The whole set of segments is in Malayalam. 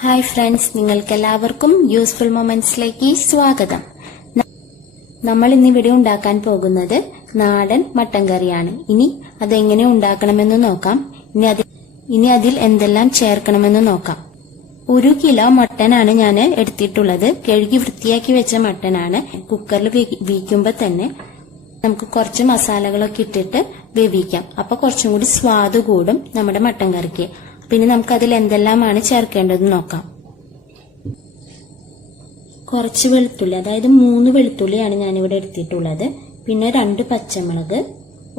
ഹായ് ഫ്രണ്ട്സ്, നിങ്ങൾക്കെല്ലാവർക്കും യൂസ്ഫുൾ മൊമെന്റ്സിലേക്ക് സ്വാഗതം. നമ്മൾ ഇന്നിവിടെ ഉണ്ടാക്കാൻ പോകുന്നത് നാടൻ മട്ടൻ കറിയാണ്. ഇനി അതെങ്ങനെ ഉണ്ടാക്കണമെന്ന് നോക്കാം. ഇനി അതിൽ എന്തെല്ലാം ചേർക്കണമെന്ന് നോക്കാം. 1 കിലോ മട്ടനാണ് ഞാൻ എടുത്തിട്ടുള്ളത്. കഴുകി വൃത്തിയാക്കി വെച്ച മട്ടനാണ്. കുക്കറിൽ വേവിക്കുമ്പോൾ തന്നെ നമുക്ക് കുറച്ച് മസാലകളൊക്കെ ഇട്ടിട്ട് വേവിക്കാം. അപ്പൊ കുറച്ചും കൂടി സ്വാദ് കൂടും നമ്മുടെ മട്ടൻ കറിക്ക്. പിന്നെ നമുക്ക് അതിൽ എന്തെല്ലാമാണ് ചേർക്കേണ്ടതെന്ന് നോക്കാം. കുറച്ച് വെളുത്തുള്ളി, അതായത് 3 വെളുത്തുള്ളിയാണ് ഞാനിവിടെ എടുത്തിട്ടുള്ളത്. പിന്നെ 2 പച്ചമുളക്,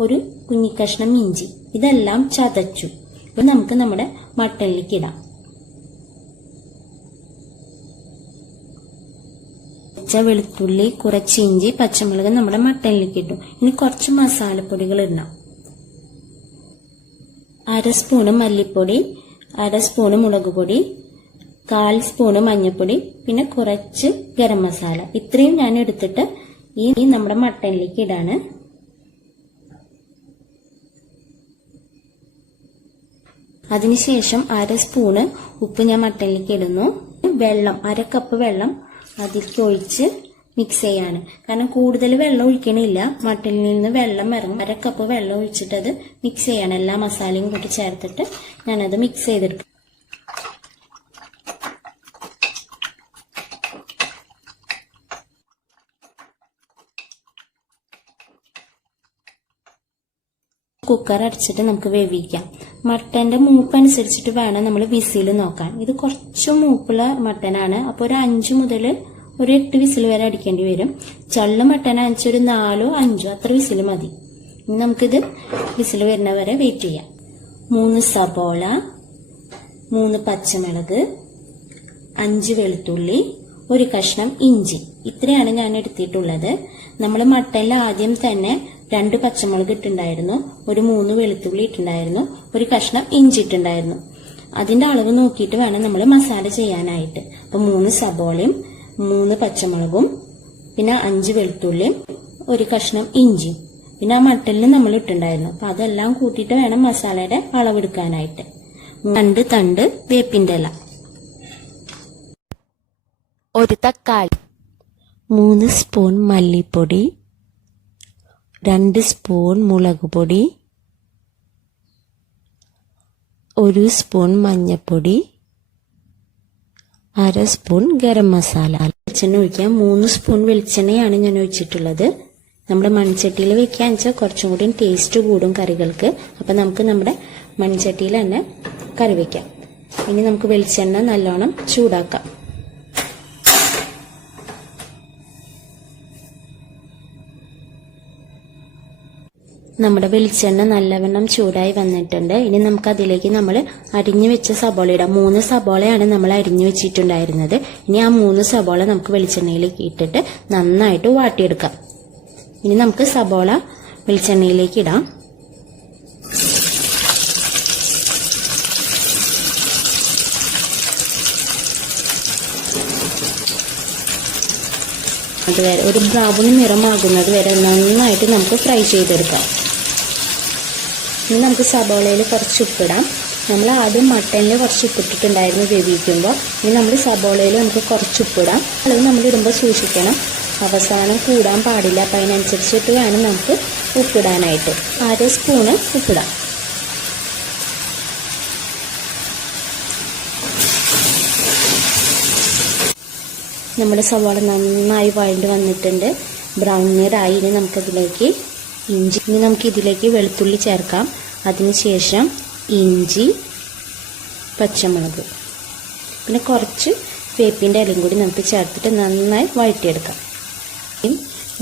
ഒരു കുഞ്ഞിക്കഷ്ണം ഇഞ്ചി, ഇതെല്ലാം ചതച്ചു. ഇപ്പൊ നമുക്ക് നമ്മുടെ മട്ടനിലേക്ക് ഇടാം. വെളുത്തുള്ളി, കുറച്ച് ഇഞ്ചി, പച്ചമുളക് നമ്മുടെ മട്ടനിലേക്ക് ഇട്ടു. ഇനി കുറച്ച് മസാലപ്പൊടികൾ ഇടണം. 1/2 സ്പൂണ് മല്ലിപ്പൊടി, 1/2 സ്പൂണ് മുളക് പൊടി, 1/4 സ്പൂണ് മഞ്ഞൾപ്പൊടി, പിന്നെ കുറച്ച് ഗരം മസാല. ഇത്രയും ഞാൻ എടുത്തിട്ട് ഈ നമ്മുടെ മട്ടനിലേക്ക് ഇടാണ്. അതിനുശേഷം 1/2 സ്പൂണ് ഉപ്പ് ഞാൻ മട്ടനിലേക്ക് ഇടുന്നു. വെള്ളം, 1/2 കപ്പ് വെള്ളം അതിലേക്ക് ഒഴിച്ച് മിക്സ് ചെയ്യാണ്. കാരണം കൂടുതൽ വെള്ളം ഒഴിക്കണില്ല, മട്ടനിൽ നിന്ന് വെള്ളം ഇറങ്ങും. 1/2 കപ്പ് വെള്ളം ഒഴിച്ചിട്ട് അത് മിക്സ് ചെയ്യാണ്. എല്ലാ മസാലയും കൂട്ടി ചേർത്തിട്ട് ഞാനത് മിക്സ് ചെയ്തെടുക്കും. കുക്കർ അടച്ചിട്ട് നമുക്ക് വേവിക്കാം. മട്ടന്റെ മൂപ്പ് അനുസരിച്ചിട്ട് വേണം നമ്മൾ വിസിൽ നോക്കാൻ. ഇത് കുറച്ച് മൂപ്പുള്ള മട്ടനാണ്. അപ്പോൾ ഒരു 5 മുതൽ ഒരു 8 വിസിൽ വരെ അടിക്കേണ്ടി വരും. ചള്ള മട്ടനാണെന്ന് ഒരു 4 5 അത്ര വിസിൽ മതി. ഇനി നമുക്കിത് വിസിൽ വരുന്നവരെ വെയിറ്റ് ചെയ്യാം. 3 സബോള, 3 പച്ചമുളക്, 5 വെളുത്തുള്ളി, ഒരു കഷ്ണം ഇഞ്ചി, ഇത്രയാണ് ഞാൻ എടുത്തിട്ടുള്ളത്. നമ്മൾ മട്ടനിൽ ആദ്യം തന്നെ 2 പച്ചമുളക് ഇട്ടുണ്ടായിരുന്നു, ഒരു 3 വെളുത്തുള്ളി ഇട്ടുണ്ടായിരുന്നു, ഒരു കഷ്ണം ഇഞ്ചി ഇട്ടുണ്ടായിരുന്നു. അതിന്റെ അളവ് നോക്കിയിട്ട് വേണം നമ്മൾ മസാല ചെയ്യാനായിട്ട്. അപ്പൊ 3 സബോളയും 3 പച്ചമുളകും, പിന്നെ 5 വെളുത്തുള്ളിയും, ഒരു കഷ്ണം ഇഞ്ചിയും, പിന്നെ ആ മട്ടലിന് നമ്മൾ ഇട്ടുണ്ടായിരുന്നു. അപ്പൊ അതെല്ലാം കൂട്ടിയിട്ട് വേണം മസാലയുടെ അളവെടുക്കാനായിട്ട്. 2 തണ്ട് വേപ്പിന്റെ ഇല, 1 തക്കാളി, 3 സ്പൂൺ മല്ലിപ്പൊടി, 2 സ്പൂൺ മുളക് പൊടി, 1 സ്പൂൺ മഞ്ഞൾപ്പൊടി, 1/2 സ്പൂൺ ഗരം മസാല. വെളിച്ചെണ്ണ ഒഴിക്കാം. 3 സ്പൂൺ വെളിച്ചെണ്ണയാണ് ഞാൻ ഒഴിച്ചിട്ടുള്ളത്. നമ്മുടെ മൺചട്ടിയിൽ വെക്കാന്ന് വെച്ചാൽ കുറച്ചും കൂടി ടേസ്റ്റ് കൂടും കറികൾക്ക്. അപ്പൊ നമുക്ക് നമ്മുടെ മൺചട്ടിയിൽ തന്നെ കറി വെക്കാം. ഇനി നമുക്ക് വെളിച്ചെണ്ണ നല്ലോണം ചൂടാക്കാം. നമ്മുടെ വെളിച്ചെണ്ണ നല്ലവണ്ണം ചൂടായി വന്നിട്ടുണ്ട്. ഇനി നമുക്ക് അതിലേക്ക് നമ്മൾ അരിഞ്ഞു വെച്ച സബോള ഇടാം. 3 സബോളയാണ് നമ്മൾ അരിഞ്ഞു വെച്ചിട്ടുണ്ടായിരുന്നത്. ഇനി ആ 3 സബോള നമുക്ക് വെളിച്ചെണ്ണയിലേക്ക് ഇട്ടിട്ട് നന്നായിട്ട് വാട്ടിയെടുക്കാം. ഇനി നമുക്ക് സബോള വെളിച്ചെണ്ണയിലേക്ക് ഇടാം. അതുവരെ ഒരു ബ്രൗൺ നിറമാകുന്നത് വരെ നന്നായിട്ട് നമുക്ക് ഫ്രൈ ചെയ്തെടുക്കാം. ഇനി നമുക്ക് സബോളയിൽ കുറച്ച് ഉപ്പിടാം. നമ്മൾ ആദ്യം മട്ടനിൽ കുറച്ച് ഉപ്പിട്ടിട്ടുണ്ടായിരുന്നു വേവിക്കുമ്പോൾ. ഇനി നമ്മൾ സബോളയിൽ നമുക്ക് കുറച്ച് ഉപ്പിടാം. അത് നമ്മൾ ഇടുമ്പോൾ സൂക്ഷിക്കണം, അവസാനം കൂടാൻ പാടില്ല. അപ്പം അതിനനുസരിച്ചിട്ട് വേണം നമുക്ക് ഉപ്പിടാനായിട്ട്. 1/2 സ്പൂണ് ഉപ്പിടാം. നമ്മുടെ സവാള നന്നായി വഴണ്ട് വന്നിട്ടുണ്ട്, ബ്രൗൺ നിറായി. ഇനി നമുക്കതിലേക്ക് ഇതിലേക്ക് വെളുത്തുള്ളി ചേർക്കാം. അതിനുശേഷം ഇഞ്ചി, പച്ചമുളക്, പിന്നെ കുറച്ച് വേപ്പിൻ്റെ ഇലയും കൂടി നമുക്ക് ചേർത്തിട്ട് നന്നായി വഴറ്റിയെടുക്കാം.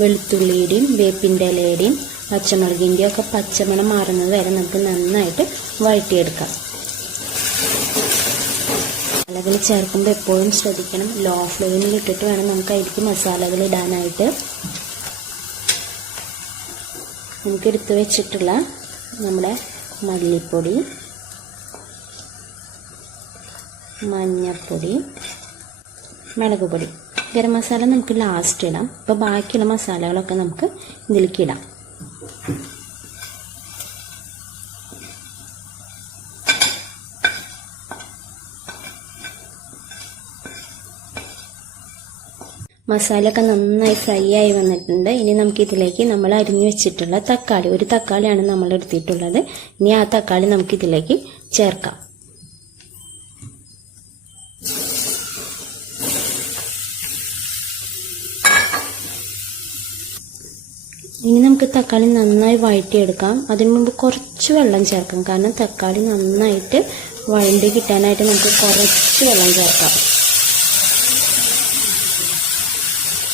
വെളുത്തുള്ളിയുടെയും വേപ്പിൻ്റെ ഇലയുടെയും പച്ചമുളകിൻ്റെയും ഒക്കെ പച്ചമണം മാറുന്നത് വരെ നമുക്ക് നന്നായിട്ട് വഴറ്റിയെടുക്കാം. മസാലകൾ ചേർക്കുമ്പോൾ എപ്പോഴും ശ്രദ്ധിക്കണം, ലോ ഫ്ലെയിമിൽ ഇട്ടിട്ട് വേണം നമുക്ക് അതിലേക്ക് മസാലകൾ ഇടാനായിട്ട്. നമുക്ക് എടുത്തു വെച്ചിട്ടുള്ള നമ്മുടെ മല്ലിപ്പൊടി, മഞ്ഞൾപ്പൊടി, മുളക് പൊടി, ഗരം മസാല നമുക്ക് ലാസ്റ്റ് ഇടാം. അപ്പോൾ ബാക്കിയുള്ള മസാലകളൊക്കെ നമുക്ക് ഇതിലേക്ക് ഇടാം. മസാലയൊക്കെ നന്നായി ഫ്രൈ ആയി വന്നിട്ടുണ്ട്. ഇനി നമുക്ക് ഇതിലേക്ക് നമ്മൾ അരിഞ്ഞു വെച്ചിട്ടുള്ള തക്കാളി, ഒരു തക്കാളിയാണ് നമ്മൾ എടുത്തിട്ടുള്ളത്. ഇനി ആ തക്കാളി നമുക്ക് ഇതിലേക്ക് ചേർക്കാം. ഇനി നമുക്ക് തക്കാളി നന്നായി വഴറ്റിയെടുക്കാം. അതിനു മുമ്പ് കുറച്ച് വെള്ളം ചേർക്കാം, കാരണം തക്കാളി നന്നായിട്ട് വഴണ്ടി കിട്ടാനായിട്ട് നമുക്ക് കുറച്ച് വെള്ളം ചേർക്കാം.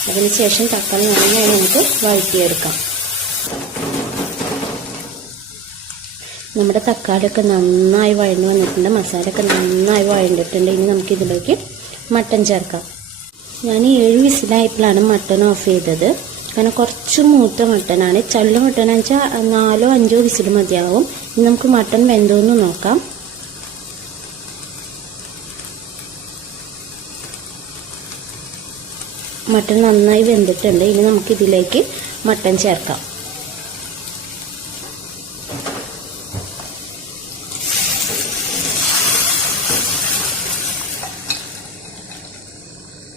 അതിനുശേഷം തക്കാളി നന്നായി നമുക്ക് വഴറ്റിയെടുക്കാം. നമ്മുടെ തക്കാളിയൊക്കെ നന്നായി വഴന്നു വന്നിട്ടുണ്ട്, മസാലയൊക്കെ നന്നായി വഴണ്ടിട്ടുണ്ട്. ഇനി നമുക്കിതിലേക്ക് മട്ടൻ ചേർക്കാം. ഞാൻ 7 വിസിലായപ്പോഴാണ് മട്ടൺ ഓഫ് ചെയ്തത്, കാരണം കുറച്ച് മൂത്ത മട്ടനാണ്. ചള്ള മട്ടനാണെന്ന് വെച്ചാൽ 4-5 വിസിൽ മതിയാവും. ഇനി നമുക്ക് മട്ടൺ വെന്തോന്ന് നോക്കാം. മട്ടൺ നന്നായി വെന്തിട്ടുണ്ട്. ഇനി നമുക്കിതിലേക്ക് മട്ടൺ ചേർക്കാം.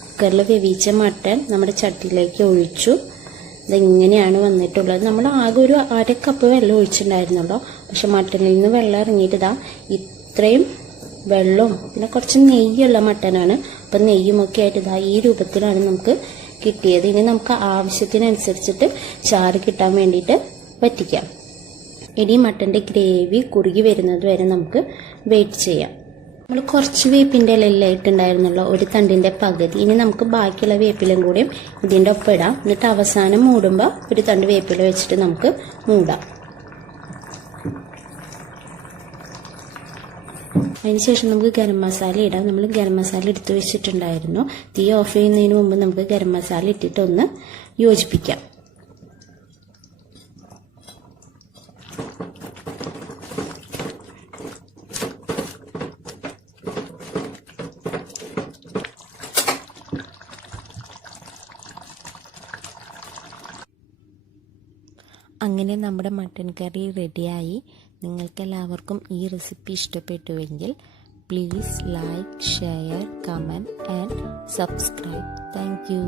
കുക്കറിൽ വേവിച്ച മട്ടൺ നമ്മുടെ ചട്ടിയിലേക്ക് ഒഴിച്ചു. ഇതെങ്ങനെയാണ് വന്നിട്ടുള്ളത്. നമ്മൾ ആകെ ഒരു 1/2 കപ്പ് വെള്ളം ഒഴിച്ചിട്ടുണ്ടായിരുന്നുള്ളൂ. പക്ഷെ മട്ടനിൽ നിന്ന് വെള്ളം ഇറങ്ങിയിട്ട് ഇത്രയും വെള്ളവും പിന്നെ കുറച്ച് നെയ്യുള്ള മട്ടനാണ്. അപ്പം നെയ്യുമൊക്കെ ആയിട്ട് ഈ രൂപത്തിലാണ് നമുക്ക് കിട്ടിയത്. ഇനി നമുക്ക് ആവശ്യത്തിനനുസരിച്ചിട്ട് ചാറ് കിട്ടാൻ വേണ്ടിയിട്ട് വറ്റിക്കാം. ഇനി മട്ടൻ്റെ ഗ്രേവി കുറുകി വരുന്നത് വരെ നമുക്ക് വെയിറ്റ് ചെയ്യാം. നമ്മൾ കുറച്ച് വേപ്പിൻ്റെ ഇലയെല്ലാം ഇട്ടുണ്ടായിരുന്നുള്ളൂ, ഒരു തണ്ടിൻ്റെ പകുതി. ഇനി നമുക്ക് ബാക്കിയുള്ള വേപ്പിലും കൂടിയും ഇതിൻ്റെ ഒപ്പം ഇടാം. എന്നിട്ട് അവസാനം മൂടുമ്പോൾ ഒരു തണ്ട് വേപ്പില വെച്ചിട്ട് നമുക്ക് മൂടാം. അതിനുശേഷം നമുക്ക് ഗരം മസാല ഇടാം. നമ്മൾ ഗരം മസാല എടുത്തു വെച്ചിട്ടുണ്ടായിരുന്നു. തീ ഓഫ് ചെയ്യുന്നതിന് മുമ്പ് നമുക്ക് ഗരം മസാല ഇട്ടിട്ടൊന്ന് യോജിപ്പിക്കാം. അങ്ങനെ നമ്മുടെ മട്ടൻ കറി റെഡിയായി. നിങ്ങൾക്കെല്ലാവർക്കും ഈ റെസിപ്പി ഇഷ്ടപ്പെട്ടുവെങ്കിൽ please like, share, comment and subscribe. Thank U.